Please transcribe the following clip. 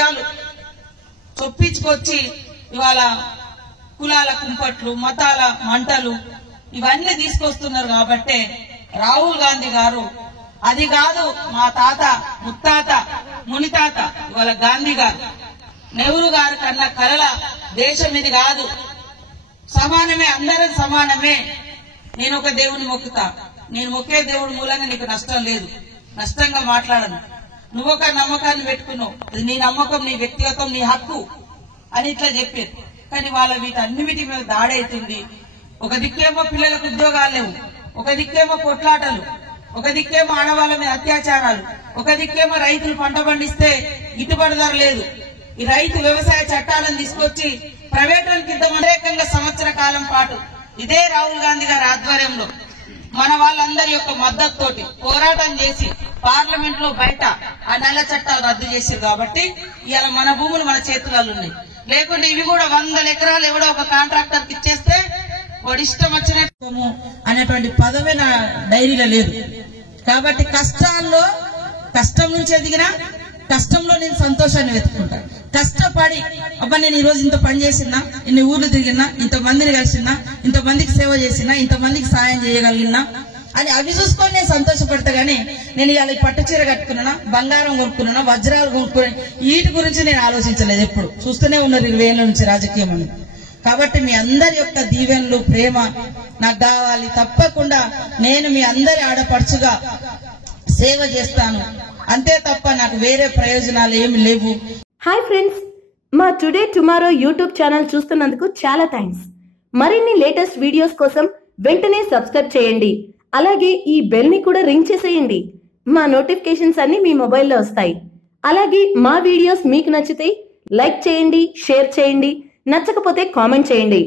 రాజకీయాలు చొప్పించుకొచ్చి ఇవాళ కులాల కుంపట్లు, మతాల మంటలు ఇవన్నీ తీసుకొస్తున్నారు. కాబట్టి రాహుల్ గాంధీ గారు అది కాదు మా తాత ముత్తాత మునితాత ఇవాళ గాంధీ గారు నెహ్రూ గారు కన్నా కలల దేశం ఇది కాదు, సమానమే, అందరం సమానమే, నేను ఒక దేవుని మొక్కుతా, నేను మొక్కే దేవుడి మూలంగా నీకు నష్టం లేదు, నష్టంగా మాట్లాడను, నువ్వు ఒక నమ్మకాన్ని పెట్టుకున్నావు, నీ నమ్మకం, నీ వ్యక్తిగతం, నీ హక్కు అని ఇట్లా చెప్పారు. కానీ వాళ్ళ వీటన్నిటి మీద దాడి అవుతుంది. ఒక దిక్కేమో పిల్లలకు ఉద్యోగాలు లేవు, ఒక దిక్కేమో కొట్లాటలు, ఒక దిక్కేమో ఆడవాళ్ళ మీద అత్యాచారాలు, ఒక దిక్కేమో రైతులు పంట పండిస్తే గిట్టుబాటు ధర లేదు. ఈ రైతు వ్యవసాయ చట్టాలను తీసుకొచ్చి ప్రైవేటులకు వ్యతిరేకంగా సంవత్సర కాలం పాటు ఇదే రాహుల్ గాంధీ గారి ఆధ్వర్యంలో మన వాళ్ళందరి యొక్క మద్దతుతోటి పోరాటం చేసి పార్లమెంట్ లో బయట ఆ నల్ల చట్టాలు రద్దు చేశారు. కాబట్టి ఇవాళ మన భూములు మన చేతులలో ఉన్నాయి. లేకుంటే ఇవి కూడా 100 ఎకరాలు ఎవడో ఒక కాంట్రాక్టర్ కి ఇచ్చేస్తే వాడు ఇష్టం వచ్చినట్టు అనేటువంటి పదవి నా డైరీలో లేదు. కాబట్టి కష్టాల్లో కష్టం నుంచి ఎదిగినా కష్టంలో నేను సంతోషాన్ని వెతుకుంటాను. కష్టపడి అబ్బా నేను ఈ రోజు ఇంత పని చేసినా, ఇన్ని ఊర్లు తిరిగినా, ఇంతమందిని కలిసినా, ఇంతమందికి సేవ చేసినా, ఇంతమందికి సాయం చేయగలిగినా అని అవి చూసుకొని నేను సంతోషపడతా. గానీ నేను ఇవాళ పట్టు చీర కట్టుకున్నా, బంగారం కొనుక్కున్నా, వజ్రాలు కొనుక్కున్నా, వీటి గురించి నేను ఆలోచించలేదు. ఎప్పుడు చూస్తూనే ఉన్నారు 20 ఏళ్ల నుంచి రాజకీయం అని. కాబట్టి మీ అందరి యొక్క దీవెనలు, ప్రేమ నాకు కావాలి. తప్పకుండా నేను మీ అందరి ఆడపడుచుగా సేవ చేస్తాను, అంతే తప్ప నాకు వేరే ప్రయోజనాలు ఏమి లేవు. హాయ్ ఫ్రెండ్స్, మా టుడే టుమారో యూట్యూబ్ ఛానల్ చూస్తున్నందుకు చాలా థ్యాంక్స్. మరిన్ని లేటెస్ట్ వీడియోస్ కోసం వెంటనే సబ్స్క్రైబ్ చేయండి. అలాగే ఈ బెల్ ని కూడా రింగ్ చేసేయండి. మా నోటిఫికేషన్స్ అన్ని మీ మొబైల్లో వస్తాయి. అలాగే మా వీడియోస్ మీకు నచ్చితే లైక్ చేయండి, షేర్ చేయండి, నచ్చకపోతే కామెంట్ చేయండి.